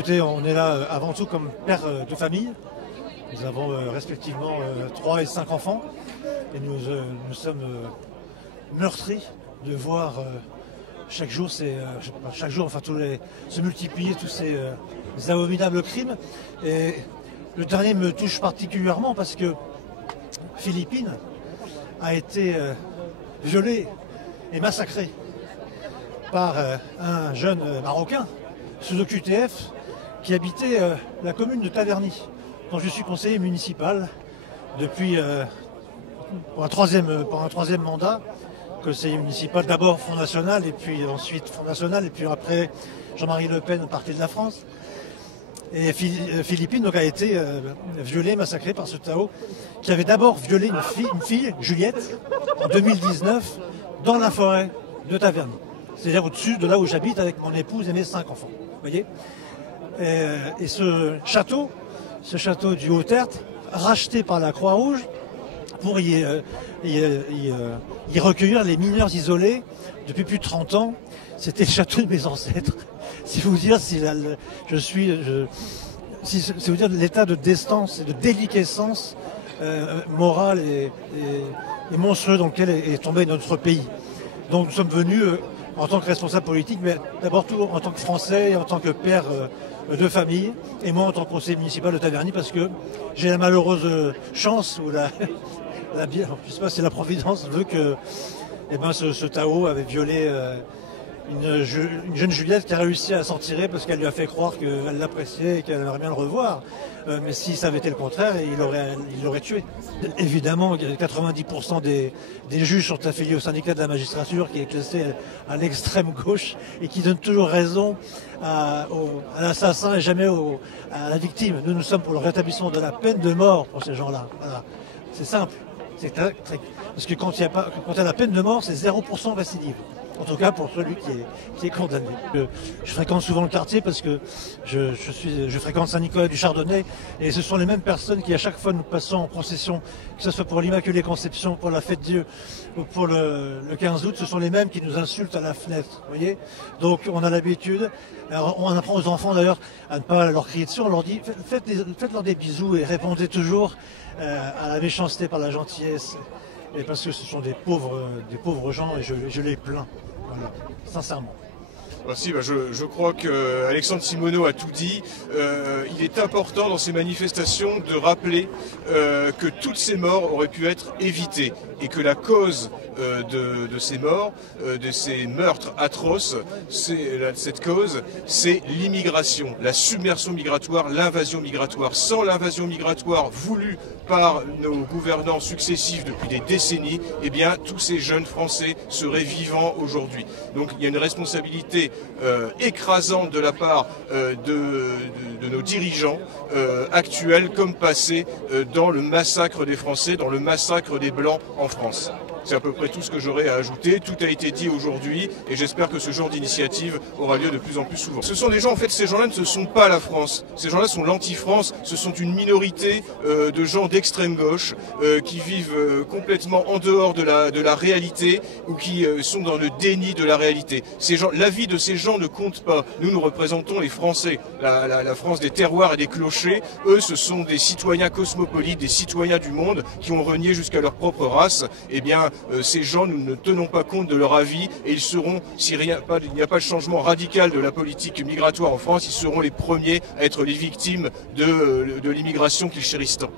Écoutez, on est là avant tout comme père de famille. Nous avons respectivement 3 et 5 enfants et nous sommes meurtris de voir chaque jour, se multiplier tous ces abominables crimes. Et le dernier me touche particulièrement parce que Philippine a été violée et massacrée par un jeune Marocain sous OQTF qui habitait la commune de Taverny, dont je suis conseiller municipal depuis pour un troisième mandat, conseiller municipal d'abord Front National et puis ensuite Front National et puis après Jean-Marie Le Pen, parti de la France. Et Philippine donc, a été violée, massacrée par ce Tao qui avait d'abord violé une fille, Juliette, en 2019 dans la forêt de Taverny. C'est-à-dire au-dessus de là où j'habite avec mon épouse et mes 5 enfants. Vous voyez ? Et ce château du Haut-Tertre, racheté par la Croix-Rouge pour y recueillir les mineurs isolés depuis plus de 30 ans, c'était le château de mes ancêtres. Si vous dire si vous dire l'état de déstance et de déliquescence morale et monstrueux dans lequel est tombé notre pays. Donc nous sommes venus en tant que responsable politique, mais d'abord tout en tant que Français et en tant que père de famille, et moi en tant que conseiller municipal de Taverny, parce que j'ai la malheureuse chance, ou je ne sais pas si la Providence veut que ce Tao avait violé une jeune Juliette qui a réussi à s'en tirer parce qu'elle lui a fait croire qu'elle l'appréciait et qu'elle aimerait bien le revoir. Mais si ça avait été le contraire, il l'aurait tué. Évidemment, 90% des juges sont affiliés au syndicat de la magistrature qui est classé à l'extrême gauche et qui donne toujours raison à l'assassin et jamais à la victime. Nous sommes pour le rétablissement de la peine de mort pour ces gens-là. Voilà. C'est simple. Parce que quand il y a la peine de mort, c'est 0% récidive. En tout cas pour celui qui est condamné. Je fréquente souvent le quartier parce que je fréquente Saint-Nicolas du Chardonnay et ce sont les mêmes personnes qui à chaque fois nous passons en procession, que ce soit pour l'Immaculée Conception, pour la Fête Dieu ou pour le 15 août, ce sont les mêmes qui nous insultent à la fenêtre. Vous voyez ? Donc on a l'habitude. Alors, on apprend aux enfants d'ailleurs à ne pas leur crier dessus, on leur dit faites-leur des bisous et répondez toujours à la méchanceté par la gentillesse. Et parce que ce sont des pauvres gens et je les plains, voilà, sincèrement. Merci, je crois qu'Alexandre Simoneau a tout dit. Il est important dans ces manifestations de rappeler que toutes ces morts auraient pu être évitées et que la cause de ces morts, de ces meurtres atroces, cette cause, c'est l'immigration, la submersion migratoire, l'invasion migratoire. Sans l'invasion migratoire voulue par nos gouvernants successifs depuis des décennies, eh bien tous ces jeunes Français seraient vivants aujourd'hui. Donc il y a une responsabilité écrasante de la part de nos dirigeants actuels comme passés dans le massacre des Français, dans le massacre des Blancs en France. C'est à peu près tout ce que j'aurais à ajouter. Tout a été dit aujourd'hui et j'espère que ce genre d'initiative aura lieu de plus en plus souvent. Ce sont des gens, en fait, ces gens-là ne sont pas la France. Ces gens-là sont l'anti-France. Ce sont une minorité de gens d'extrême gauche qui vivent complètement en dehors de la réalité ou qui sont dans le déni de la réalité. L'avis de ces gens ne compte pas. Nous représentons les Français, la France des terroirs et des clochers. Eux, ce sont des citoyens cosmopolites, des citoyens du monde qui ont renié jusqu'à leur propre race. Eh bien, ces gens, nous ne tenons pas compte de leur avis et ils seront, s'il n'y a pas de changement radical de la politique migratoire en France, ils seront les premiers à être les victimes de l'immigration qu'ils chérissent tant.